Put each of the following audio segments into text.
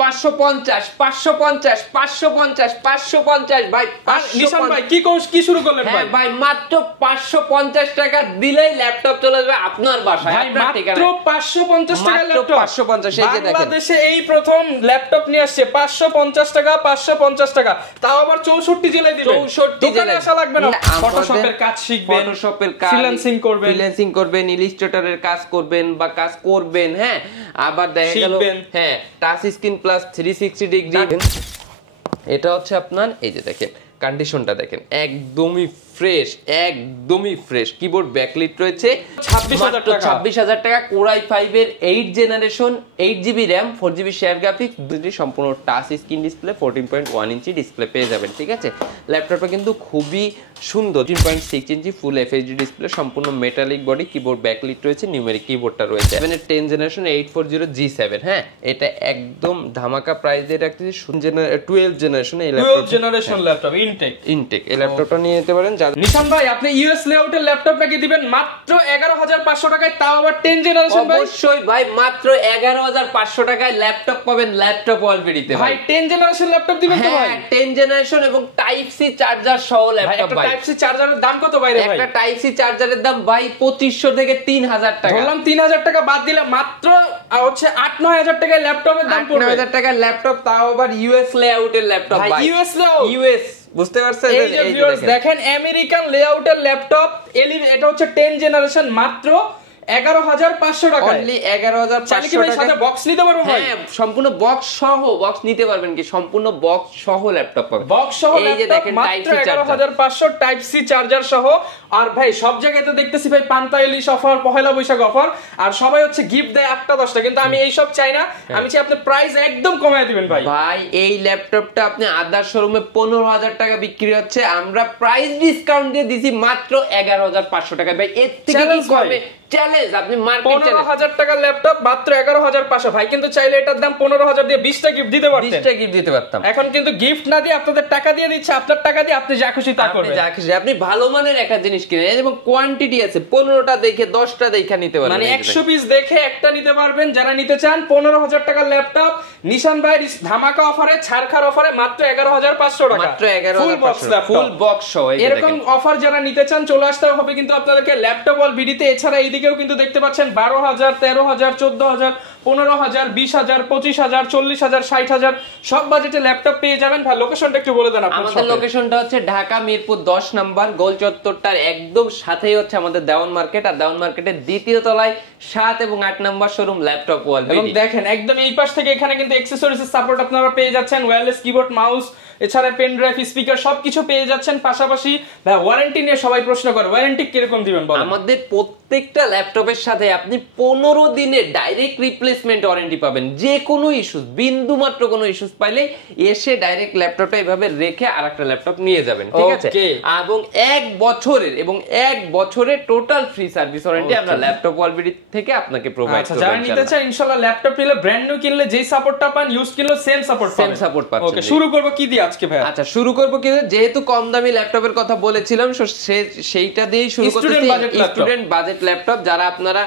550 550 550 550 ভাই। নিশান ভাই কি শুরু করলেন ভাই? হ্যাঁ ভাই, মাত্র 550 টাকা দিলেই ল্যাপটপ চলে যাবে আপনার বাসায়। ভাই মাত্র 550 টাকা ল্যাপটপ, 550। এই যে দেখেন, বাংলাদেশে এই প্রথম ল্যাপটপ নিয়ে আসছে 550 টাকা, 550 টাকা, তাও আবার 64 জেলায় দিবেন। 64 জেলায় আসা লাগবে না। ফটোশপের কাজ শিখবেন, ফটোশপের কাজ, ফ্রিল্যান্সিং করবেন, ইলাস্ট্রেটরের কাজ করবেন বা কাজ করবেন। হ্যাঁ, আবার দেখা গেল হ্যাঁ টাচ স্ক্রিন প্লাস 360 ডিগ্রি। এটা হচ্ছে আপনার, এই যে দেখেন কন্ডিশনটা দেখেন, একদমই ফ্রেশ। কিবোর্ড ব্যাকলিট রয়েছে 26,000 টাকা। Core i5 এর 8 generation, 8GB RAM, 4GB share graphics, দুটি সম্পূর্ণ touch screen display, 14.1 inch display পেয়ে যাবেন। ঠিক আছে, ল্যাপটপটা কিন্তু খুবই সুন্দর, 3.6 ইঞ্চি ফুল FHD ডিসপ্লে, সম্পূর্ণ মেটালিক বডি, কিবোর্ড ব্যাকলিট রয়েছে, নিউমেরিক কিবোর্ডটা রয়েছে। 10 জেনারেশন 840G7। হ্যাঁ, এটা একদম ধামাকা প্রাইস দিয়ে রাখতেছি। 12 জেনারেশন এই ল্যাপটপ ইনটেক এই ল্যাপটপটা নিয়ে যেতে পারেন। নিশান ভাই আপনি ইউএস লেআউটের ল্যাপটপ নাকি দিবেন মাত্র 11,500 টাকায়, তাও আবার 10 জেনারেশন ভাই? অবশ্যই ভাই, মাত্র 11,500 টাকায় ল্যাপটপ পাবেন ল্যাপটপ ওয়ালবিডিতে ভাই। 10 জেনারেশন ল্যাপটপ দিবেন তো ভাই? 10 জেনারেশন এবং টাইপ সি চার্জার সহ ল্যাপটপ ভাই। টাইপ সি চার্জারের দাম কত ভাই? একটা টাইপ সি চার্জারের দাম ভাই 2500 থেকে 3000 টাকা। বললাম 3000 টাকা বাদ দিলে মাত্র হচ্ছে 8-9,000 টাকায় ল্যাপটপের দাম পড়বে। 9,000 টাকার ল্যাপটপ, তাও আবার ইউএস লেআউটের ল্যাপটপ ভাই। ইউএস বুঝতে পারছেন? এই যে ভিউয়ার্স দেখেন, আমেরিকান লেআউটের ল্যাপটপ, এটা হচ্ছে 10 জেনারেশন, মাত্র 11,500 টাকা। অনলি 11,500 টাকা। সাথে বক্স নিতে পারবো ভাই? হ্যাঁ, সম্পূর্ণ বক্স সহ, বক্স নিতে পারবেন কি? সম্পূর্ণ বক্স সহ ল্যাপটপ পাবেন। বক্স সহ এই যে দেখেন type C charger, 11,500 type C charger সহ। আর ভাই সব জায়গায় তো দেখতেছি ভাই পান্তা ইলিশ অফার, পহেলা বৈশাখ অফার, আর সবাই হচ্ছে গিফট দেয় 8টা-10টা, কিন্তু আমি এই সব চাই না। আমি চাই আপনি প্রাইস একদম কমায় দিবেন ভাই। ভাই এই ল্যাপটপটা আপনি আদার শোরুমে 15,000 টাকা বিক্রি হচ্ছে, আমরা প্রাইস ডিসকাউন্ট দিয়ে দিছি মাত্র 11,500 টাকা। ভাই এর থেকে কি কমে চ্যালেঞ্জ? আপনি মার্কেট 15,000 টাকার ল্যাপটপ মাত্র 11,500। ভাই কিন্তু চাইলে এটার দাম 15,000 দিয়ে 20টা গিফট দিতে পারতেন। 20টা গিফট দিতে পারতাম। এখন কিন্তু গিফট না দিয়ে আপনাদের টাকা দিয়ে দিচ্ছে, আপনার টাকা দিয়ে আপনি যা খুশি তা করবেন। আপনি ভালো মানের একটা জিনিস কিনেন এবং কোয়ান্টিটি আছে, 15টা দেখে 10টা দেখে নিতে পারবেন। মানে 100 পিস দেখে একটা নিতে পারবেন। যারা নিতে চান 15,000 টাকার ল্যাপটপ নিশান ভাই ধামাকা অফারে, ছাড়খার অফারে মাত্র 11,500 টাকা। মাত্র 11,500 ফুল বক্স সহ। এরকম অফার যারা নিতে চান চলে আসতে হবে কিন্তু আপনাদেরকে ল্যাপটপ ওয়াল ভিডিওতে। এছাড়া এইদিকেও কিন্তু দেখতে পাচ্ছেন 12,000, 13,000, 14,000, 15,000, 20,000, 25,000, 40,000, 60,000 সব বাজেটে ল্যাপটপ পেয়ে যাবেন। ভাই লোকেশনটা একটু বলে দেন আপনার। আমাদের লোকেশনটা হচ্ছে ঢাকা মিরপুর 10 নাম্বার গোল চত্বরটার একদম সাথেই হচ্ছে আমাদের দেওয়ান মার্কেট, আর দেওয়ান মার্কেটের দ্বিতীয় তলায় 7 এবং 8 নাম্বার শোরুম ল্যাপটপ ওয়াল। এবং দেখেন একদম এই পাশ থেকে এখানে কিন্তু অ্যাকসেসরিজের সাপোর্ট আপনারা পেয়ে যাচ্ছেন, ওয়্যারলেস কিবোর্ড, মাউস, এছাড়া পেন ড্রাইভ, স্পিকার সবকিছু পেয়ে যাচ্ছেন। পাশাপাশি ভাই ওয়ারেন্টি নিয়ে সবাই প্রশ্ন করে, ওয়ারেন্টি কিরকম দিবেন বলেন? আমাদের প্রত্যেকটা ল্যাপটপের সাথে আপনি 15 দিনের ডাইরেক্ট রিপ্লেসমেন্ট ওয়ারেন্টি পাবেন। যে কোনো ইস্যুস, বিন্দু মাত্র কোনো ইস্যুস পাইলে এসে ডাইরেক্ট ল্যাপটপটা এইভাবে রেখে আরেকটা ল্যাপটপ নিয়ে যাবেন। ঠিক আছে, এবং 1 বছরের টোটাল ফ্রি সার্ভিস ওয়ারেন্টি আমরা ল্যাপটপ ওয়ালবিডি থেকে আপনাকে প্রোভাইড করব। যারা নিতে চান ইনশাআল্লাহ ল্যাপটপ নিলে, ব্র্যান্ড নিউ কিনলে যেই সাপোর্টটা পান, ইউজ কিনলে সেম সাপোর্ট পাবেন। ওকে, শুরু করব কি দিয়ে আজকে ভাই? আচ্ছা, শুরু করব কি, যেহেতু কম দামি ল্যাপটপের কথা বলেছিলাম সেইটা দিয়েই শুরু করতেছি। স্টুডেন্ট বাজেট ল্যাপটপ, যারা আপনারা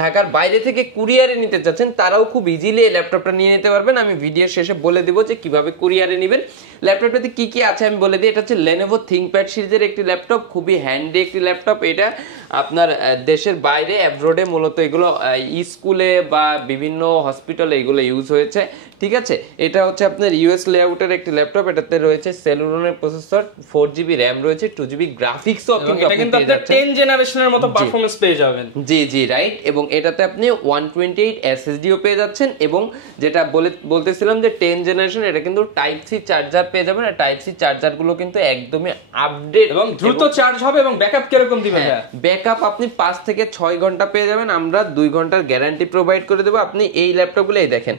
ঢাকার বাইরে থেকে কুরিয়ারে নিতে চাচ্ছেন তারাও খুব ইজিলি এই ল্যাপটপটা নিয়ে নিতে পারবেন। আমি ভিডিও শেষে বলে দেব যে কিভাবে কুরিয়ারে নেবেন। ল্যাপটপটাতে কি কি আছে আমি বলে দিই। এটা হচ্ছে Lenovo ThinkPad সিরিজের একটি ল্যাপটপ, খুবই হ্যান্ডি একটি ল্যাপটপ। এটা আপনার দেশের বাইরে অ্যাব্রোডে মূলত এগুলো স্কুলে বা বিভিন্ন হসপিটালে এগুলো ইউজ হয়েছে। ঠিক আছে, এটা হচ্ছে আপনার ইউএস লেআউটের একটি ল্যাপটপ। এটাতে রয়েছে সেলুরনের প্রসেসর, 4GB RAM রয়েছে, 2GB গ্রাফিক্সও আপনি এটা কিন্তু আপনি 10 জেনারেশনের মতো পারফরম্যান্স পেয়ে যাবেন। জি রাইট। এবং এটাতে আপনি 128 SSDও পেয়ে যাচ্ছেন, এবং যেটা বলতেছিলাম যে 10 জেনারেশন, এটা কিন্তু টাইপ সি চার্জার পেয়ে যাবেন। আর টাইপ সি চার্জার গুলো কিন্তু একদমই আপডেট এবং দ্রুত চার্জ হবে। এবং ব্যাকআপ কিরকম দিবেন? ব্যাকআপ আপনি 5 থেকে 6 ঘন্টা পেয়ে যাবেন। আমরা 2 ঘন্টার গ্যারান্টি প্রোভাইড করে দেব। আপনি এই ল্যাপটপগুলো এই দেখেন,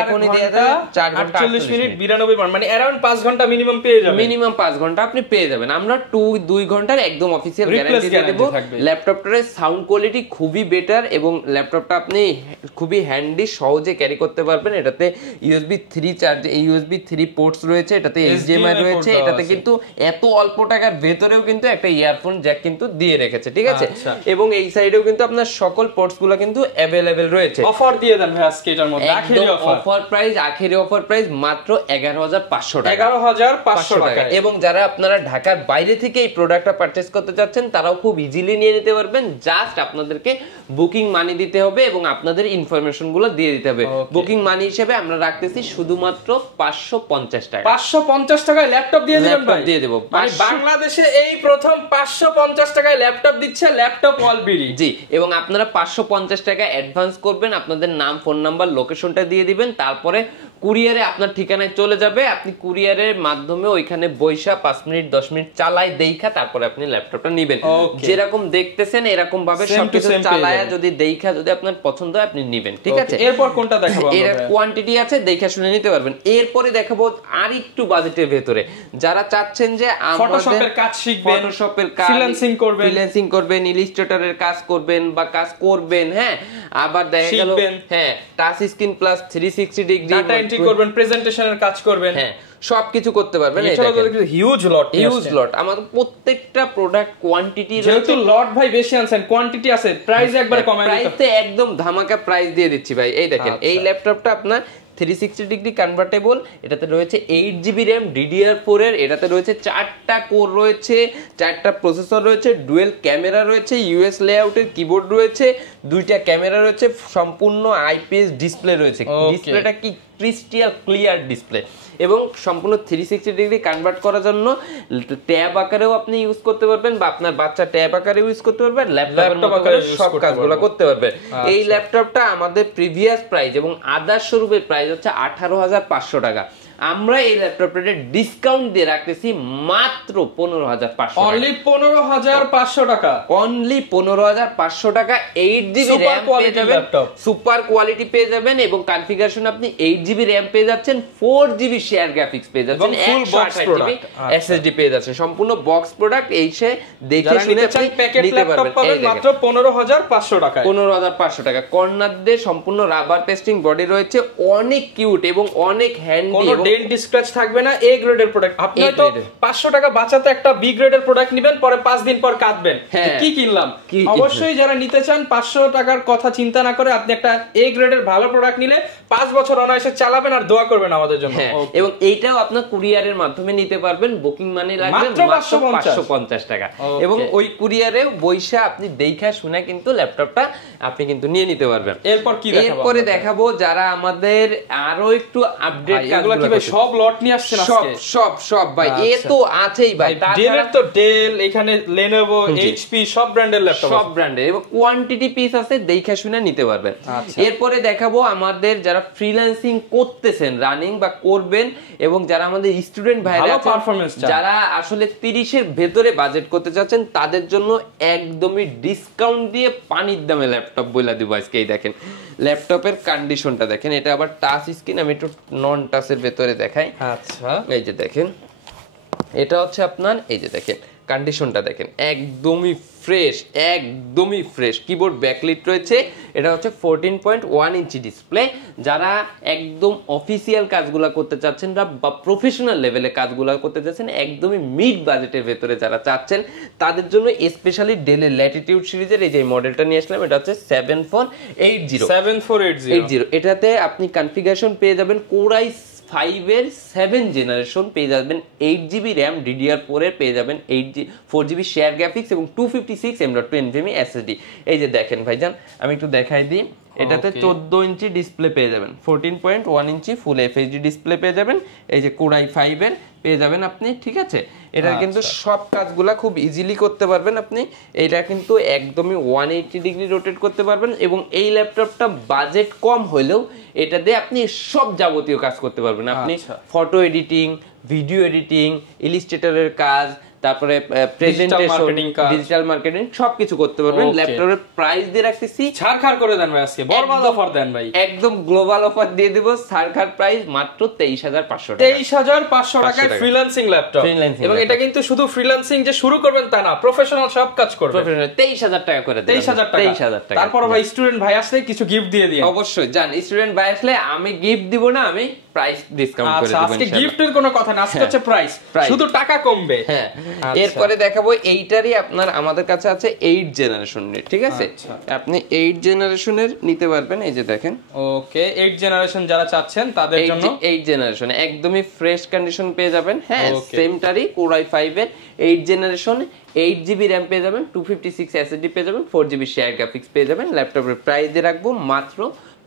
এখনই দিয়ে দেন 4 ঘন্টা 48 মিনিট 92 মিনিট, মানে अराउंड 5 ঘন্টা মিনিমাম পেয়ে যাবেন। মিনিমাম 5 ঘন্টা আপনি পেয়ে যাবেন। আমরা 2 ঘন্টার একদম অফিশিয়াল গ্যারান্টি দিয়ে দেব। ল্যাপটপটার সাউন্ড কোয়ালিটি খুবই বেটার এবং ল্যাপটপটা আপনি খুবই হ্যান্ডি, সহজে ক্যারি করতে পারবেন। এটাতে USB 3 চার্জ, USB 3 পোর্টস রয়েছে, এটাতে HDMI রয়েছে। এটাতে কিন্তু এত অল্প টাকার ভেতরেও কিন্তু একটা ইয়ারফোন জ্যাক কিন্তু দিয়ে রেখেছে। ঠিক আছে, এবং এই সাইডেও কিন্তু আপনার সকল পোর্টস গুলো কিন্তু अवेलेबल রয়েছে। অফার দিয়ে দেন ভাই আজকে এটার মধ্যে, আখেরি অফার প্রাইস প্রাইস, আখেরি অফার প্রাইস মাত্র 11,500 টাকা, 11,500 টাকা। এবং যারা আপনারা ঢাকার বাইরে থেকে এই প্রোডাক্টটা পারচেজ করতে যাচ্ছেন তারাও খুব ইজিলি নিয়ে নিতে পারবেন। জাস্ট আপনাদেরকে বুকিং মানি দিতে হবে এবং আপনাদের ইনফরমেশন গুলো দিয়ে দিতে হবে। বুকিং মানি হিসেবে আমরা রাখতেছি শুধুমাত্র 550 টাকা। 550 টাকায় ল্যাপটপ দিয়ে দিবেন ভাই? দিয়ে দেব। মানে বাংলাদেশে এই প্রথম 550 টাকায় ল্যাপটপ দিচ্ছে ল্যাপটপ ওয়াল বিডি। জি, এবং আপনারা 550 টাকা অ্যাডভান্স করবেন, আপনাদের নাম, ফোন নাম্বার, লোকেশনটা দিয়ে দিবেন, তারপরে কুরিয়ারে আপনার ঠিকানায় চলে যাবে। আপনি কুরিয়ারের মাধ্যমে ওইখানে বৈশা 5 মিনিট 10 মিনিট চালাই দেখা তারপরে আপনি ল্যাপটপটা নেবেন। যেরকম দেখতেছেন এরকম ভাবে সবকিছু চালায়া যদি দেখা যদি আপনার পছন্দ হয় আপনি নেবেন, ঠিক আছে? এরপর কোনটা দেখাবো? এর কোয়ান্টিটি আছে, দেখা শুনে নিতে পারবেন। এরপরে দেখাবো আর একটু বাজেটের ভেতরে যারা চাচ্ছেন যে ফটোশপের কাজ শিখবেন, ফটোশপের কাজ, ফ্রিল্যান্সিং করবেন, ইলাস্ট্রেটরের কাজ করবেন বা কাজ করবেন, হ্যাঁ, আবার দেখা গেল হ্যাঁ touch screen plus 360 degree data entry করবেন, প্রেজেন্টেশনের কাজ করবেন, হ্যাঁ সবকিছু করতে পারবেন। হিউজ লট আমাদের প্রত্যেকটা প্রোডাক্ট কোয়ান্টিটি, যেহেতু লট ভাই বেশি আনছেন, কোয়ান্টিটি আছে, প্রাইস একবার কমায় দিতে, প্রাইসতে একদম ধামাকা প্রাইস দিয়ে দিচ্ছি ভাই। এই দেখেন এই ল্যাপটপটা আপনার 360 ডিগ্রি কনভার্টেবল, এটাতে রয়েছে 8GB RAM DDR4 এর, এটাতে রয়েছে 4টা কোর রয়েছে, 4টা প্রসেসর রয়েছে, ডুয়েল ক্যামেরা রয়েছে, ইউএস লেআউটের কিবোর্ড রয়েছে, 2টা ক্যামেরা রয়েছে, সম্পূর্ণ আইপিএস ডিসপ্লে রয়েছে। ডিসপ্লেটা কি ক্রিস্টাল ক্লিয়ার ডিসপ্লে, এবং সম্পূর্ণ 360 ডিগ্রি কনভার্ট করার জন্য ট্যাব আকারেও আপনি ইউজ করতে পারবেন বা আপনার বাচ্চা ট্যাব আকারে ইউজ করতে পারবে, ল্যাপটপ আকারে সব কাজগুলো করতে পারবে। এই ল্যাপটপটা আমাদের প্রিভিয়াস প্রাইস এবং আদার শোরুমের প্রাইস হচ্ছে 18,500 টাকা। আমরা এই ল্যাপটপটা ডিসকাউন্ট দিয়ে রাখতেছি মাত্র 15,500 টাকা। অনলি 15,500 টাকা, অনলি 15,500 টাকা। 8GB RAM পেয়ে যাবেন, সুপার কোয়ালিটি পেয়ে যাবেন, এবং কনফিগারেশন আপনি 8GB RAM পেয়ে যাচ্ছেন, 4GB শেয়ার গ্রাফিক্স পেয়ে যাচ্ছেন, 128GB SSD পেয়ে যাচ্ছেন, সম্পূর্ণ বক্স প্রোডাক্ট। এইসে দেখে শুনে আপনি নিতে পারবেন মাত্র 15,500 টাকা। 15,500 টাকা। কর্নার দিয়ে সম্পূর্ণ রাবার পেস্টিং বডি রয়েছে, অনেক কিউট এবং অনেক হ্যান্ডি, ডেন্ট স্ক্র্যাচ থাকবে না। এ গ্রেডের প্রোডাক্ট। আপনি তো 500 টাকা বাঁচাতে একটা বি গ্রেডের প্রোডাক্ট নেবেন, পরে 5 দিন পর কাটবেন কি কিনলাম। অবশ্যই যারা নিতে চান 500 টাকার কথা চিন্তা না করে আপনি একটা এ গ্রেডের ভালো প্রোডাক্ট নিলে 5 বছর অনায়াসে চালাবেন আর দোয়া করবেন আমাদের জন্য। এবং এইটাও আপনার কুরিয়ারের মাধ্যমে নিতে পারবেন, বুকিং মানি লাগবে মাত্র 550 টাকা, এবং ওই কুরিয়ারে বৈশা আপনি দেখা শুনে কিন্তু ল্যাপটপটা আপনি কিন্তু নিয়ে নিতে পারবেন। এরপর কি দেখাবো? এরপরে দেখাবো যারা আমাদের আরো একটু আপডেট কাজগুলো কি ভাই সব লট নিয়ে আসছেন আজকে? সব ভাই, এ তো আছেই ভাই। ডেলের তো ডেল, এখানে লেনোভো, এইচপি, সব ব্র্যান্ডের ল্যাপটপ, সব ব্র্যান্ডের, এবং কোয়ান্টিটি পিস আছে, দেখা শুনে নিতে পারবেন। এরপরে দেখাবো আমাদের যারা ফ্রিল্যান্সিং করতেছেন, রানিং বা করবেন, এবং যারা আমাদের স্টুডেন্ট ভাইরা আছেন যারা আসলে 30 এর ভেতরে বাজেট করতে চাচ্ছেন তাদের জন্য একদমই ডিসকাউন্ট দিয়ে পানির দামে ল্যাপটপ বইলা দিব আজকে। এই দেখেন ল্যাপটপের কন্ডিশনটা দেখেন, এটা আবার টাচ স্ক্রিন, আমি একটু নন টাচের ভেতরে দেখাই। আচ্ছা, এই যে দেখেন এটা হচ্ছে আপনার, এই যে দেখেন কন্ডিশনটা দেখেন, একদমই ফ্রেশ, কিবোর্ড ব্যাকলিট রয়েছে, এটা হচ্ছে 14.1 ইঞ্চি ডিসপ্লে। যারা একদম অফিসিয়াল কাজগুলো করতে চাচ্ছেন বা প্রফেশনাল লেভেলে কাজগুলো করতে চাচ্ছেন, একদমই মিড বাজেটের ভেতরে যারা চাচ্ছেন তাদের জন্য স্পেশালি ডেলের ল্যাটিটিউড সিরিজের এই যে মডেলটা নিয়ে আসলাম, এটা হচ্ছে 7480। এটাতে আপনি কনফিগারেশন পেয়ে যাবেন কোর i5 এর 7 জেনারেশন পেয়ে যাবেন, 8GB RAM DDR4 এর পেয়ে যাবেন, 4GB শেয়ার গ্রাফিক্স এবং 256 M.2 NVMe SSD। এই যে দেখেন ভাইজান, আমি একটু দেখাই দিই, এটাতে 14 ইঞ্চি ডিসপ্লে পেয়ে যাবেন, 14.1 ইঞ্চি ফুল FHD ডিসপ্লে পেয়ে যাবেন, এই যে কোর i5 এর পেয়ে যাবেন আপনি, ঠিক আছে? এটা কিন্তু সব কাজগুলা খুব ইজিলি করতে পারবেন আপনি। এটা কিন্তু একদমই 180 ডিগ্রি রোটেট করতে পারবেন, এবং এই ল্যাপটপটা বাজেট কম হলেও এটা দিয়ে আপনি সব যাবতীয় কাজ করতে পারবেন। আপনি ফটো এডিটিং, ভিডিও এডিটিং, ইলাস্ট্রেটরের কাজ, তারপরে প্রেজেন্টেশন, ডিজিটাল মার্কেটিং সবকিছু করতে পারবেন। ল্যাপটপের প্রাইস দিয়ে রাখতেছি, ছাড়খাড় করে দেন ভাই, আজকে বরবাদ অফার দেন ভাই, একদম গ্লোবাল অফার দিয়ে দেব। ছাড়খাড় প্রাইস মাত্র 23,500 টাকা। 23,500 টাকায় ফ্রিল্যান্সিং ল্যাপটপ, এবং এটা কিন্তু শুধু ফ্রিল্যান্সিং যে শুরু করবেন তা না, প্রফেশনাল সব কাজ করবেন। 23,000 টাকা করে দেন, 23,000 টাকা। তারপর ভাই স্টুডেন্ট ভাই আসলে কিছু গিফট দিয়ে দিন। অবশ্যই জান, স্টুডেন্ট ভাই আসলে আমি গিফট দিব না, আমি প্রাইস ডিসকাউন্ট করে দেব আজকে গিফটের কোনো কথা না, আজকে হচ্ছে প্রাইস, শুধু টাকা কমবে। হ্যাঁ, এরপরে দেখাবো এইটারই আপনার আমাদের কাছে আছে 8 জেনারেশনের, ঠিক আছে? আপনি 8 জেনারেশনের নিতে পারবেন, এই যে দেখেন। ওকে, 8 জেনারেশন যারা চাচ্ছেন তাদের জন্য 8 জেনারেশন একদমই ফ্রেশ কন্ডিশন পেয়ে যাবেন। হ্যাঁ, সেমটারই Core i5 এর 8 জেনারেশন, 8GB RAM পেয়ে যাবেন, 256 SSD পেয়ে যাবেন, 4GB শেয়ার গ্রাফিক্স পেয়ে যাবেন। ল্যাপটপের প্রাইস দিয়ে রাখবো মাত্র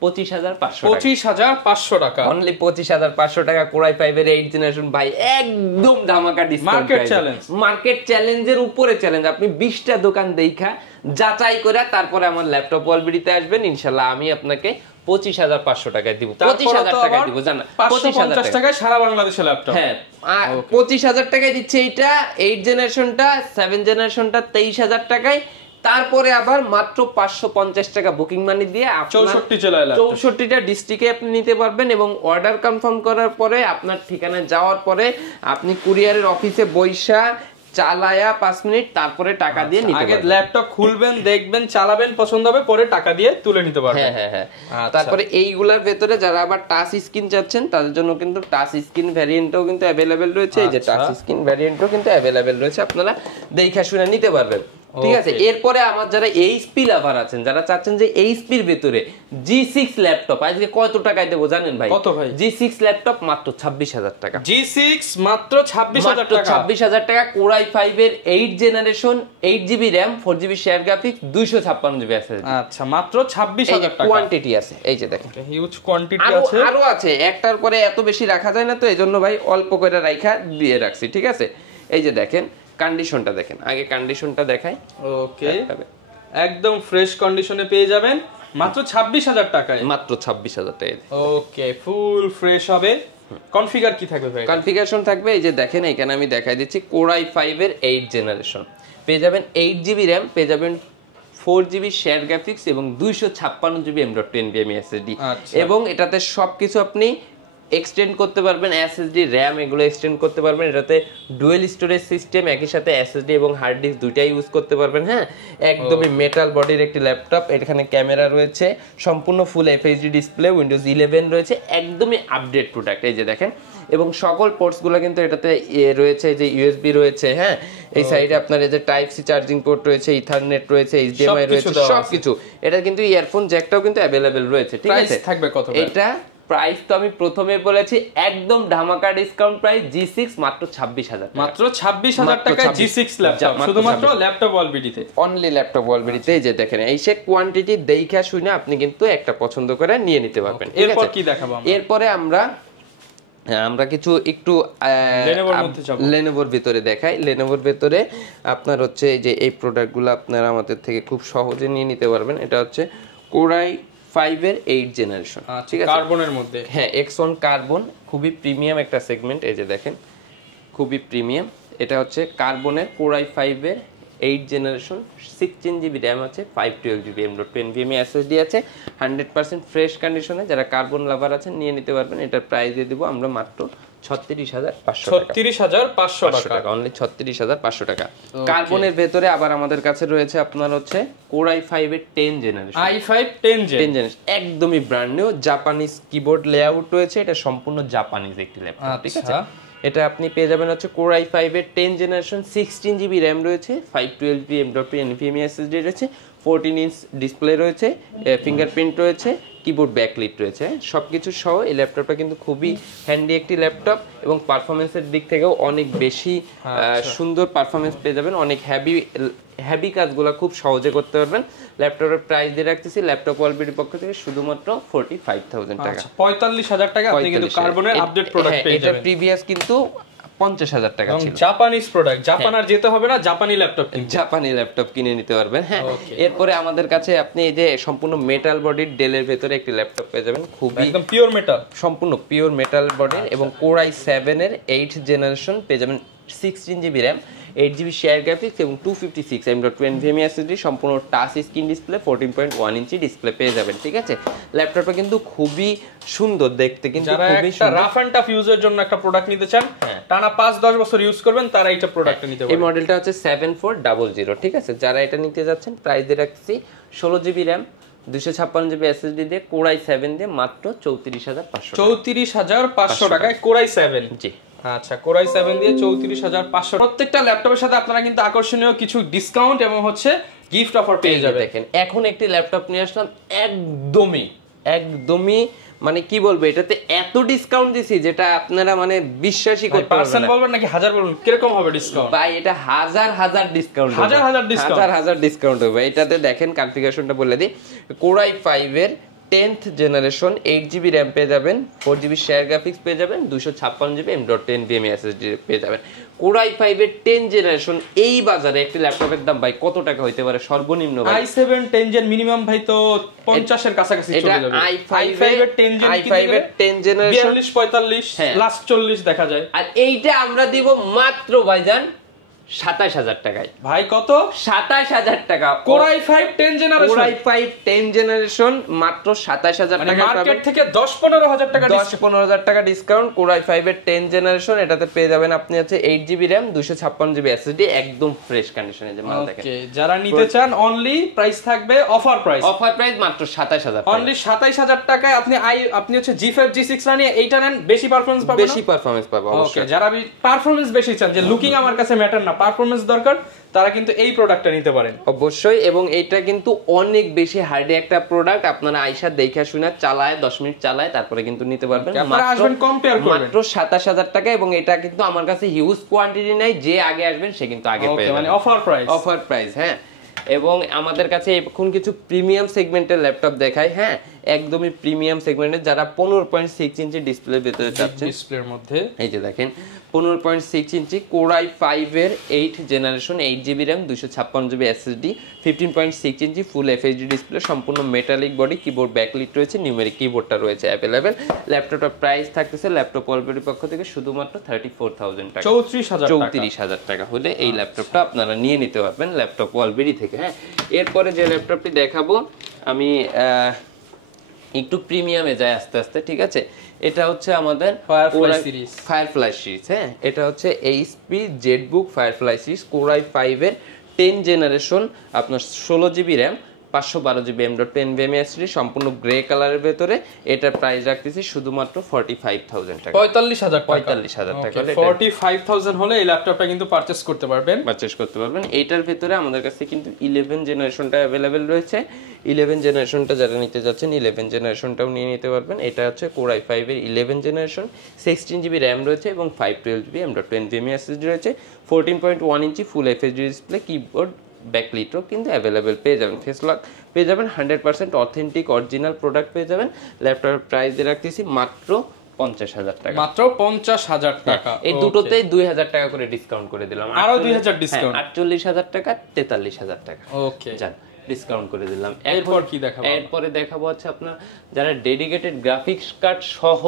25,500 টাকা, অনলি 25,500 টাকা। Core i5 এর 8 জেনারেশন ভাই একদম ধামাকা ডিসকাউন্ট, মার্কেট চ্যালেঞ্জের উপরে চ্যালেঞ্জ। আপনি 20টা দোকান দেখা যাচাই করে তারপরে আমার ল্যাপটপ ওয়ালবিডিতে আসবেন, ইনশাআল্লাহ আমি আপনাকে 25,500 টাকায় দিব, 25,000 টাকায় দিব, জানা 550 টাকায় সারা বাংলাদেশে ল্যাপটপ। হ্যাঁ, 25,000 টাকায় দিচ্ছে এইটা 8 জেনারেশনটা, 7 জেনারেশনটা 23,000 টাকায়। তারপরে আবার মাত্র 550 টাকা বুকিং মানি দিয়ে 64টা ডিস্ট্রিক্টে আপনি নিতে পারবেন, এবং অর্ডার কনফার্ম করার পরে আপনার ঠিকানায় যাওয়ার পরে আপনি কুরিয়ারের অফিসে বৈশা চালায়া 5 মিনিট তারপরে টাকা দিয়ে নিতে পারবেন। আগে ল্যাপটপ খুলবেন, দেখবেন, চালাবেন, পছন্দ হবে, পরে টাকা দিয়ে তুলে নিতে পারবেন। হ্যাঁ হ্যাঁ। তারপরে এইগুলার ভেতরে যারা আবার টাচ স্ক্রিন চাচ্ছেন তাদের জন্য কিন্তু টাচ স্ক্রিন ভ্যারিয়েন্টও কিন্তু अवेलेबल রয়েছে। এই যে টাচ স্ক্রিন ভ্যারিয়েন্টও কিন্তু अवेलेबल রয়েছে, আপনারা দেখে শুনে নিতে পারবেন, ঠিক আছে? এরপরে আমার যারা এইচপি লাভার আছেন, যারা চাচ্ছেন যে এইচপি এর ভিতরে G6 ল্যাপটপ, আজকে কত টাকায় দেবো জানেন ভাই? কত ভাই? G6 ল্যাপটপ মাত্র 26,000 টাকা। G6 মাত্র 26,000 টাকা, 26,000 টাকা। Core i5 এর 8 generation, 8GB RAM, 4GB share graphics, 256GB SSD। আচ্ছা, মাত্র 26,000 টাকা। কোয়ান্টিটি আছে, এই যে দেখেন, হিউজ কোয়ান্টিটি আছে, আরো আছে। একটার পরে এত বেশি রাখা যায় না, তো এইজন্য ভাই অল্প করে রাখা দিয়ে রাখছি, ঠিক আছে? এই যে দেখেন, কন্ডিশনটা দেখেন, আগে কন্ডিশনটা দেখাই। ওকে, একদম ফ্রেশ কন্ডিশনে পেয়ে যাবেন মাত্র 26,000 টাকায়, মাত্র 26,000 টাকায়। ওকে, ফুল ফ্রেশ হবে। কনফিগার কি থাকবে ভাই? কনফিগারেশন থাকবে, এই যে দেখেন এখানে আমি দেখাই দিচ্ছি। Core i5 এর 8 জেনারেশন পেয়ে যাবেন, 8GB RAM পেয়ে যাবেন, 4GB শেয়ার গ্রাফিক্স এবং 256GB M.2 NVMe SSD, এবং এটাতে সবকিছু আপনি এক্সটেন্ড করতে পারবেন, এসএসডি, র্যাম এগুলো এক্সটেন্ড করতে পারবেন। এটাতে ডুয়েল স্টোরেজ সিস্টেম, একই সাথে এসএসডি এবং হার্ড ডিস্ক দুইটাই ইউজ করতে পারবেন। হ্যাঁ, একদমই মেটাল বডির একটি ল্যাপটপ। এখানে ক্যামেরা রয়েছে, সম্পূর্ণ ফুল এফএইচডি ডিসপ্লে, উইন্ডোজ 11 রয়েছে, একদমই আপডেট প্রোডাক্ট। এই যে দেখেন, এবং সকল পোর্টসগুলো কিন্তু এটাতে রয়েছে, যে ইউএসবি রয়েছে, হ্যাঁ, এই সাইডে আপনার এই যে টাইপ সি চার্জিং পোর্ট রয়েছে, ইথারনেট রয়েছে, এইচডিএমআই রয়েছে, সবকিছু। এটা কিন্তু ইয়ারফোন জ্যাকটাও কিন্তু अवेलेबल রয়েছে, ঠিক আছে? থাকবে কত? এটা প্রাইস তো আমি প্রথমে বলেছি, একদম ধামাকা ডিসকাউন্ট প্রাইস। G6 মাত্র 26,000 টাকা, মাত্র 26,000 টাকা G6 ল্যাপটপ, শুধুমাত্র ল্যাপটপ ওয়ালবিডিতে, অনলি ল্যাপটপ ওয়ালবিডিতে। এই যে দেখেন, এই সে কোয়ান্টিটি দেখা শুনে আপনি কিন্তু একটা পছন্দ করে নিয়ে নিতে পারবেন, ঠিক আছে? এরপর কি দেখাবো আমরা? এরপরে আমরা কিছু একটু লেনোভোর ভিতরে দেখাই। লেনোভোর ভিতরে আপনার হচ্ছে এই যে এই প্রোডাক্টগুলো আপনারা আমাদের থেকে খুব সহজে নিয়ে নিতে পারবেন। এটা হচ্ছে Core i5 এর 8 জেনারেশন, ঠিক আছে? কার্বনের মধ্যে, হ্যাঁ, X1 কার্বন, খুবই প্রিমিয়াম একটা সেগমেন্ট। এই যে দেখেন, খুবই প্রিমিয়াম। এটা হচ্ছে কার্বনের Core i5 এর 8 জেনারেশন, 16GB RAM আছে, 512GB M.2 NVMe SSD আছে, 100% ফ্রেশ কন্ডিশনে। যারা কার্বন লাভার আছেন নিয়ে নিতে পারবেন। এটার প্রাইস দিয়ে দিব আমরা মাত্র 36,500 টাকা, অনলি 36,500 টাকা। কার্বনের ভেতরে আবার আমাদের কাছে রয়েছে আপনার হচ্ছে Core i5 এর 10 জেনারেশন, i5 10 জেনারেশন, একদমই brand new Japanese keyboard layout রয়েছে। এটা সম্পূর্ণ জাপানিজ একটি ল্যাপটপ, ঠিক আছে? এটা আপনি পেয়ে যাবেন হচ্ছে Core i5 এর 10 জেনারেশন, 16GB RAM রয়েছে, 512GB M.2 NVMe SSD রয়েছে, 14 ইঞ্চ ডিসপ্লে রয়েছে, ফিঙ্গারপ্রিন্ট রয়েছে, কিবোর্ড ব্যাকলিট রয়েছে, সবকিছু সহ এই ল্যাপটপটা কিন্তু খুবই হ্যান্ডি একটি ল্যাপটপ, এবং পারফরমেন্সের দিক থেকেও অনেক বেশি সুন্দর পারফরমেন্স পেয়ে যাবেন। অনেক হ্যাভি কাজগুলো খুব সহজে করতে পারবেন। ল্যাপটপের প্রাইস দিয়ে রাখতেছি ল্যাপটপ ওয়ালবিডির পক্ষ থেকে শুধুমাত্র 45,000 টাকা, 45,000 টাকা আপনি কিন্তু কার্বনের আপডেট প্রোডাক্ট পেয়ে যাবেন। এটা প্রিভিয়াস কিন্তু 50,000 টাকা ছিল। জাপানিজ প্রোডাক্ট, জাপান আর যেতে হবে না, জাপানি ল্যাপটপ কিনে নিতে পারবেন। হ্যাঁ, এরপরে আমাদের কাছে আপনি এই যে সম্পূর্ণ মেটাল বডির ডেলের ভেতরে একটি ল্যাপটপ পেয়ে যাবেন, খুবই একদম পিওর মেটাল, সম্পূর্ণ পিওর মেটাল বডির, এবং Core i7 এর 8 জেনারেশন পেয়ে যাবেন, 16GB RAM, 8GB share graphics এবং 256 M.2 NVMe SSD, সম্পূর্ণ touch screen display, 14.1 inch display পেয়ে যাবেন, ঠিক আছে? ল্যাপটপটা কিন্তু খুবই সুন্দর দেখতে, কিন্তু খুবই সুন্দর। রাফ এন্ড টাফ ইউজের জন্য একটা প্রোডাক্ট নিতে চান, টানা 5-10 বছর ইউজ করবেন, তারা এটা প্রোডাক্টটা নিতে পারবেন। এই মডেলটা হচ্ছে 7400, ঠিক আছে? যারা এটা নিতে যাচ্ছেন প্রাইস দিয়ে রাখছি 16GB RAM, 256 জিবি এসএসডি দিয়ে Core i7 দিয়ে মাত্র 34500 34500 টাকায় Core i7 জি আচ্ছা Core i7 দিয়ে 34500 প্রত্যেকটা ল্যাপটপের সাথে আপনারা কিন্তু আকর্ষণীয় কিছু ডিসকাউন্ট এবং হচ্ছে গিফট অফার পেয়ে যাবেন দেখেন এখন একটি ল্যাপটপ নিয়ে আসলাম একদমই মানে কি বলবো এটাতে এত ডিসকাউন্ট দিছি যেটা আপনারা মানে বিশ্বাসই করতে পারবেন না পার্সেন্ট বলবেন নাকি হাজার বলবেন কিরকম হবে ডিসকাউন্ট ভাই এটা হাজার ডিসকাউন্ট হাজার ডিসকাউন্ট হবে এটাতে দেখেন কনফিগারেশনটা বলে দিই Core i5 এর 10th জেনারেশন 8GB RAM পেয়ে যাবেন 4GB শেয়ার গ্রাফিক্স পেয়ে যাবেন 256GB M.2 NVMe SSD পেয়ে যাবেন Core i5 এর 10 জেনারেশন এই বাজারে একটি ল্যাপটপের দাম ভাই কত টাকা হইতে পারে সর্বনিম্ন ভাই i7 10 জেন মিনিমাম ভাই তো 50 এর কাছাকাছি চলে যাবে i5 এর 10 জেন i5 এর 10 জেনারেশন 42 45 লাস্ট 40 দেখা যায় আর এইটা আমরা দিব মাত্র ভাইজান 27000 টাকায় ভাই কত 27000 টাকা Core i5 10 generation Core i5 10 generation মাত্র 27000 টাকা মার্কেট থেকে 10-15000 টাকা 10-15000 টাকা ডিসকাউন্ট Core i5 এর 10 জেনারেশন এটাতে পেয়ে যাবেন আপনি আছে 8GB RAM 256GB SSD একদম ফ্রেশ কন্ডিশনে যে মাল দেখেন ওকে যারা নিতে চান অনলি প্রাইস থাকবে অফার প্রাইস মাত্র 27000 অনলি 27000 টাকায় আপনি হচ্ছে G5 G6 না নিয়ে এইটা নেন বেশি পারফরম্যান্স পাবেন অবশ্যই যারা পারফরম্যান্স বেশি চান যে লুকিং আমার কাছে ম্যাটার না পারফরম্যান্স দরকার তারা কিন্তু এই প্রোডাক্টটা নিতে পারেন অবশ্যই এবং এটা কিন্তু অনেক বেশি হার্ডি একটা প্রোডাক্ট আপনারা আয়শা দেখে শুনে চালায় 10 মিনিট চালায় তারপরে কিন্তু নিতে পারবেন আপনারা আসবেন কম্পেয়ার করবেন মাত্র 27000 টাকা এবং এটা কিন্তু আমার কাছে হিউজ কোয়ান্টিটি নাই যে আগে আসবেন সে কিন্তু আগে পেয়ে যাবেন মানে অফার প্রাইস হ্যাঁ এবং আমাদের কাছে এখন কিছু প্রিমিয়াম সেগমেন্টের ল্যাপটপ দেখাই হ্যাঁ একদমই প্রিমিয়াম সেগমেন্টের যারা 15.6 ইঞ্চি ডিসপ্লে ভিতরে চাচ্ছেন ডিসপ্লের মধ্যে এই যে দেখেন 15.6 ইঞ্চি Core i5 এর 8 generation 8GB RAM 256GB SSD 15.6 ইঞ্চি ফুল FHD ডিসপ্লে সম্পূর্ণ মেটালিক বডি কিবোর্ড ব্যাকলিট রয়েছে নিউমেরিক কিবোর্ডটা রয়েছে अवेलेबल ল্যাপটপটার প্রাইস থাকতেছে ল্যাপটপ অলরেডি পক্ষ থেকে শুধুমাত্র 34000 টাকা 34000 টাকা হলে এই ল্যাপটপটা আপনারা নিয়ে নিতে পারবেন ল্যাপটপ অলরেডি থেকে হ্যাঁ এরপরে যে ল্যাপটপটি দেখাবো আমি একটু প্রিমিয়ামে যায় আস্তে আস্তে ঠিক আছে এটা হচ্ছে আমাদের ফায়ারফ্লাই সিরিজ হ্যাঁ এটা হচ্ছে HP ZBook firefly series Core i5 এর 10 জেনারেশন আপনার 16GB RAM 512GB M.2 NVMe SSD সম্পূর্ণ গ্রে কালারের ভিতরে এটার প্রাইস রাখতেছি শুধুমাত্র 45000 টাকা 45000 টাকা 45000 হলে এই ল্যাপটপটা কিন্তু পারচেজ করতে পারবেন এইটার ভিতরে আমাদের কাছে কিন্তু 11 জেনারেশনটা अवेलेबल রয়েছে 11 জেনারেশনটা যারা নিতে যাচ্ছেন 11 জেনারেশনটাও নিয়ে নিতে পারবেন এটা হচ্ছে Core i5 এর 11 জেনারেশন 16GB RAM রয়েছে এবং 512GB M.2 NVMe SSD রয়েছে 14.1 ইঞ্চি ফুল FHD ডিসপ্লে কিবোর্ড ব্যাকলিটও কিন্তু अवेलेबल পেয়ে যাবেন ফেস লক পেয়ে যাবেন 100% অথেন্টিক অরিজিনাল প্রোডাক্ট পেয়ে যাবেন ল্যাপটপের প্রাইস দিয়ে রাখতেছি মাত্র 50000 টাকা মাত্র 50000 টাকা এই দুটোতেই 2000 টাকা করে ডিসকাউন্ট করে দিলাম আরো 2000 ডিসকাউন্ট 48000 টাকা 43000 টাকা ওকে জান ডিসকাউন্ট করে দিলাম এরপর কি দেখাবো এরপরে দেখাবো হচ্ছে আপনারা যারা ডেডিকেটেড গ্রাফিক্স কার্ড সহ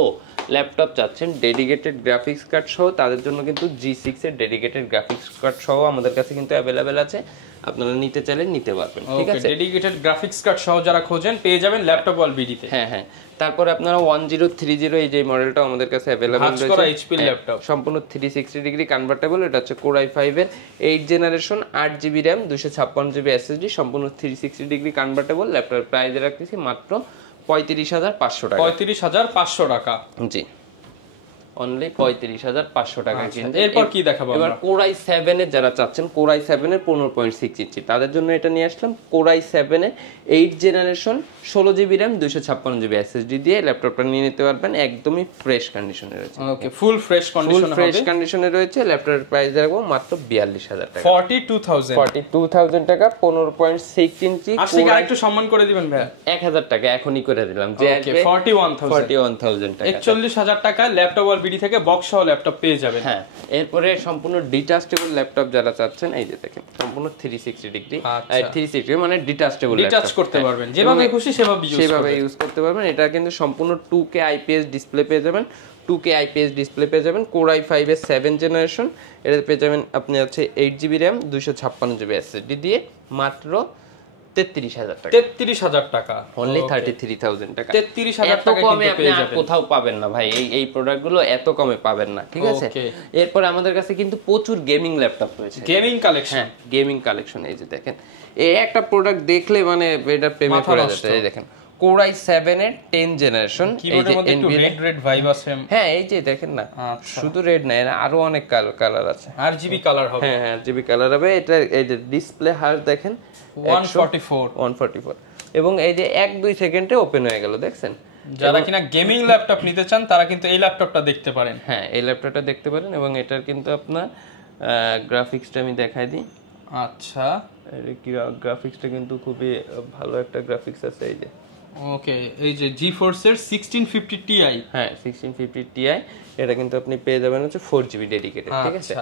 ল্যাপটপ চাচ্ছেন ডেডিকেটেড গ্রাফিক্স কার্ড সহ তাদের জন্য কিন্তু G6 এর ডেডিকেটেড গ্রাফিক্স কার্ড সহ আমাদের কাছে কিন্তু अवेलेबल আছে আপনারা নিতে চাইলে নিতে পারবেন ঠিক আছে ডেডিকেটেড গ্রাফিক্স কার্ড সহ যারা খোঁজেন পেয়ে যাবেন ল্যাপটপ ওয়াল বিডিতে হ্যাঁ তারপর আপনারা 1030 এই যে মডেলটা আমাদের কাছে अवेलेबल রয়েছে HP ল্যাপটপ সম্পূর্ণ 360 ডিগ্রি কনভার্টেবল এটা হচ্ছে Core i5 এর 8 generation 8GB RAM 256GB SSD সম্পূর্ণ 360 ডিগ্রি কনভার্টেবল ল্যাপটপের প্রাইস রাখতেছি মাত্র 35500 টাকা 35500 টাকা জি অনলি 35500 টাকা কিন্তু এরপর কি দেখাবো এবার Core i7 এর যারা চাচ্ছেন Core i7 এর 15.6 ইঞ্চি তাদের জন্য এটা নিয়ে আসলাম Core i7 এর 8 generation 16GB RAM 256GB SSD দিয়ে ল্যাপটপটা নিয়ে নিতে পারবেন একদমই ফ্রেশ কন্ডিশনে রয়েছে ওকে ফুল ফ্রেশ কন্ডিশনে রয়েছে ল্যাপটপের প্রাইস রাখবো মাত্র 42000 টাকা 42000 টাকা 15.6 ইঞ্চি আজকে আরেকটু সম্মান করে দিবেন ভাই 1000 টাকা এখনই করে দিলাম যে ওকে 41000 টাকা 41000 টাকা ল্যাপটপ বিডি থেকে বক্স সহ ল্যাপটপ পেয়ে যাবেন হ্যাঁ এরপরে সম্পূর্ণ ডিটাচেবল ল্যাপটপ যারা চাচ্ছেন এই যে দেখেন সম্পূর্ণ 360 ডিগ্রি 360 মানে ডিটাচেবল ডিটাচ করতে পারবেন যেভাবে খুশি সেভাবে ইউজ করতে পারবেন এটা কিন্তু সম্পূর্ণ 2K IPS ডিসপ্লে পেয়ে যাবেন 2K IPS ডিসপ্লে পেয়ে যাবেন Core i5 এর 7 জেনারেশন এটা পেয়ে যাবেন আপনি আছে 8GB RAM 256GB SSD দিয়ে মাত্র 33,000 টাকা। 33,000 টাকা, অনলি 33,000 টাকা। 33,000 টাকা কমে আপনি আর কোথাও পাবেন না ভাই, এই প্রোডাক্টগুলো এত কমে পাবেন না, ঠিক আছে। এরপর আমাদের কাছে কিন্তু প্রচুর গেমিং ল্যাপটপ রয়েছে, গেমিং কালেকশন। হ্যাঁ, গেমিং কালেকশন। এই যে দেখেন, এই একটা প্রোডাক্ট দেখলে মানে এটা প্রেমে পড়ে যাচ্ছে। এই দেখেন Core i7 এর 10 জেনারেশন, কিবোর্ডের মধ্যে একটু রেড ভাইব আছে। হ্যাঁ, এই যে দেখেন না, শুধু রেড না, এর আরো অনেক কালার আছে, RGB কালার হবে। হ্যাঁ, RGB কালার হবে। এটা এই যে ডিসপ্লে হার্ট দেখেন 144, এবং এই যে 1-2 সেকেন্ডে ওপেন হয়ে গেল, দেখছেন। যারা কিনা গেমিং ল্যাপটপ নিতে চান তারা কিন্তু এই ল্যাপটপটা দেখতে পারেন। হ্যাঁ, এই ল্যাপটপটা দেখতে পারেন, এবং এটার কিন্তু আপনার গ্রাফিক্সটা আমি দেখাই দিই। আচ্ছা, এর কি গ্রাফিক্সটা কিন্তু খুবই ভালো একটা গ্রাফিক্স আছে। এই যে ওকে, এই যে GeForce এর 1650 Ti, হ্যাঁ 1650 Ti, এটা কিন্তু আপনি পেয়ে যাবেন হচ্ছে 4GB ডেডিকেটেড, ঠিক আছে।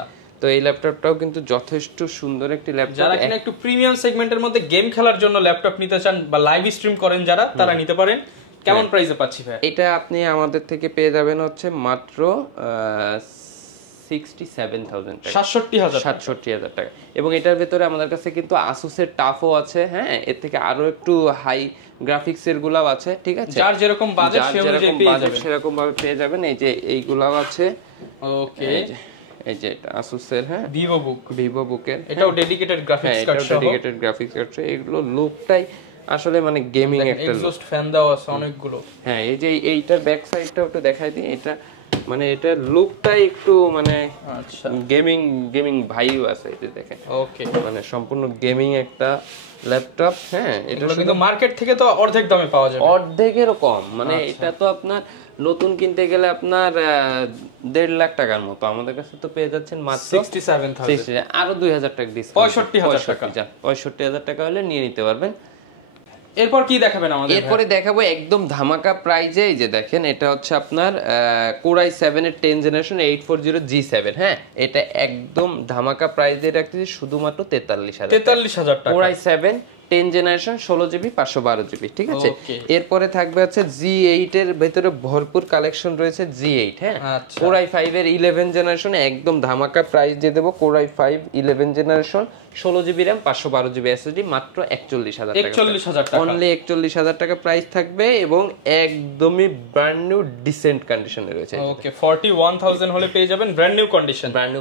তো এই ল্যাপটপটাও কিন্তু যথেষ্ট সুন্দর একটি ল্যাপটপ। যারা কিনা একটু প্রিমিয়াম সেগমেন্টের মধ্যে গেম খেলার জন্য ল্যাপটপ নিতে চান বা লাইভ স্ট্রিম করেন যারা, তারা নিতে পারেন। কেমন প্রাইসে পাচ্ছি ভাই? এটা আপনি আমাদের থেকে পেয়ে যাবেন হচ্ছে মাত্র 67,000 টাকা, 67,000 টাকা। এবং এটার ভেতরে আমাদের কাছে কিন্তু আসুসের টাফও আছে, হ্যাঁ, এর থেকে আরো একটু হাই গ্রাফিক্স এর গুলাও আছে, ঠিক আছে। যার যেরকম বাজেট সেরকম ভাবে পেয়ে যাবেন। এই যে এইগুলাও আছে। ওকে, এই যে এটা আসুসের, হ্যাঁ, ভিভো বুকের, এটাও ডেডিকেটেড গ্রাফিক্স কার্ড সহ, ডেডিকেটেড গ্রাফিক্স কার্ড। এগুলো লুকটাই আসলে মানে গেমিং একটা এক্সস্ট ফ্যান দাও আছে অনেকগুলো। হ্যাঁ, এই যে এইটার ব্যাক সাইডটাও একটু দেখাই দিই। এটা মানে এটা লুকটাই একটু মানে আচ্ছা গেমিং ভাইব আছে, এটা দেখেন। ওকে, মানে সম্পূর্ণ গেমিং একটা ল্যাপটপ। হ্যাঁ, এটা কিন্তু মার্কেট থেকে তো অর্ধেক দামে পাওয়া যাবে, অর্ধেকেরও কম। মানে এটা তো আপনার নতুন কিনতে গেলে আপনার 1.5 লাখ টাকার মতো, আমাদের কাছে তো পেয়ে যাচ্ছেন মাত্র 67,000, আরো 2,000 টাকা ডিসকাউন্ট, 65,000 টাকা। 65,000 টাকা হলে নিয়ে নিতে পারবেন। এরপর কি দেখাবেন আমাদের? এরপরে দেখাবো একদম ধামাকা প্রাইজে। এই যে দেখেন, এটা হচ্ছে আপনার Core i7 এর 10 জেনারেশন 840G7, হ্যাঁ, এটা একদম ধামাকা প্রাইজে রাখতেছি শুধুমাত্র 43,000 টাকা। Core i7 10 generation 16GB 512GB, ঠিক আছে। এরপরে থাকবে হচ্ছে G8 এর ভেতরে ভরপুর কালেকশন রয়েছে, G8, হ্যাঁ। Core i5 এর 11 জেনারেশন একদম ধামাকা প্রাইস দিয়ে দেবো। Core i5 11 generation 16GB RAM 512GB SSD মাত্র 41,000 টাকা, 41,000 টাকা, অনলি 41,000 টাকা প্রাইস থাকবে, এবং একদমই ব্র্যান্ড নিউ ডিসেন্ট কন্ডিশনে রয়েছে। ওকে, 41,000 হলে পেয়ে যাবেন ব্র্যান্ড নিউ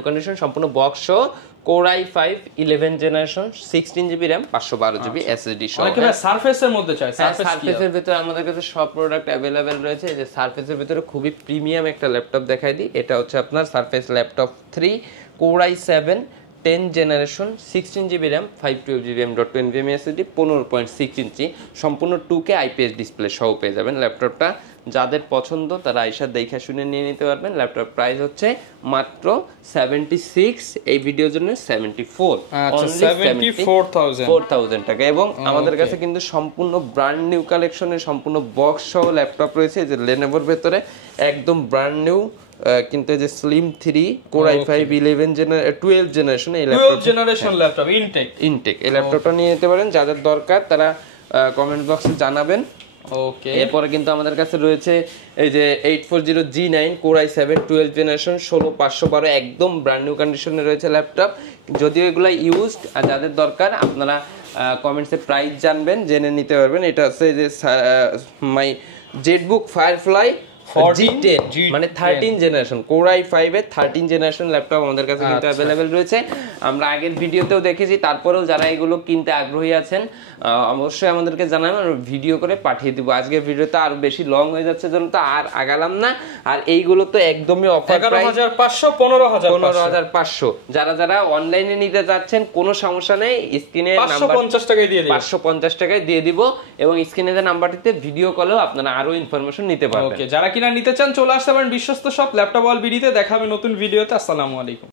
কন্ডিশন সম্পূর্ণ বক্স সহ Core i5 11 generation 16GB RAM 512GB SSD সহ। অনেকে সারফেসের মধ্যে চায়, সারফেসের ভিতরে আমাদের কাছে সব প্রোডাক্ট अवेलेबल রয়েছে। এই যে সারফেসের ভিতরে খুবই প্রিমিয়াম একটা ল্যাপটপ দেখাই দিই। এটা হচ্ছে আপনার surface laptop 3 Core i7 10 generation 16GB RAM 512GB M.2 SSD 15.6 ইঞ্চি সম্পূর্ণ 2K IPS ডিসপ্লে সহ পেয়ে যাবেন ল্যাপটপটা। যাদের পছন্দ তারা আইসা দেখে শুনে নিয়ে নিতে পারবেন। ল্যাপটপ প্রাইস হচ্ছে মাত্র 76, এই ভিডিওর জন্য 74, আচ্ছা 74,000 টাকা। এবং আমাদের কাছে কিন্তু সম্পূর্ণ ব্র্যান্ড নিউ কালেকশনের সম্পূর্ণ বক্স সহ ল্যাপটপ রয়েছে। যে Lenovoর ভেতরে একদম ব্র্যান্ড নিউ, কিন্তু এই যে Slim 3 Core i5 12 জেনারেশন এই ল্যাপটপ ইনটেক এই ল্যাপটপটা নিয়ে নিতে পারেন। যাদের দরকার তারা কমেন্ট বক্সে জানাবেন। ওকে, এরপরে কিন্তু আমাদের কাছে রয়েছে এই যে 840G9 Core i7 12 জেনারেশন 16512 একদম ব্র্যান্ড নিউ কন্ডিশনে রয়েছে ল্যাপটপ, যদিও এগুলো ইউজড। আর যাদের দরকার আপনারা কমেন্টসে প্রাইস জানবেন, জেনে নিতে পারবেন। এটা আছে যে মাই জেটবুক ফায়ারফ্লাই G10 মানে 13 জেনারেশন Core i5 এর 13 জেনারেশন ল্যাপটপ আমাদের কাছে কিন্তু अवेलेबल রয়েছে। আমরা আগের ভিডিওতেও দেখেছি, তারপরেও যারা এগুলো কিনতে আগ্রহী আছেন অবশ্যই আমাদেরকে জানাবেন, আমরা ভিডিও করে পাঠিয়ে দিব। আজকের ভিডিওটা আরো বেশি লং হয়ে যাচ্ছে জন্য তো আর আগালাম না। আর এইগুলো তো একদমই অফার প্রাইস 11,500 15,500। যারা অনলাইনে নিতে যাচ্ছেন কোনো সমস্যা নেই, স্ক্রিনে নাম্বার 550 টাকায় দিয়ে দিব, 550 টাকায় দিয়ে দিব, এবং স্ক্রিনে যে নাম্বারটিতে ভিডিও কলেও আপনারা আরো ইনফরমেশন নিতে পারবেন। ওকে, যারা কিনা নিতে চান চলে আসতে পারেন বিশ্বস্ত শপ ল্যাপটপ ওয়াল বিডিতে। দেখা হবে নতুন ভিডিওতে। আসসালামু আলাইকুম।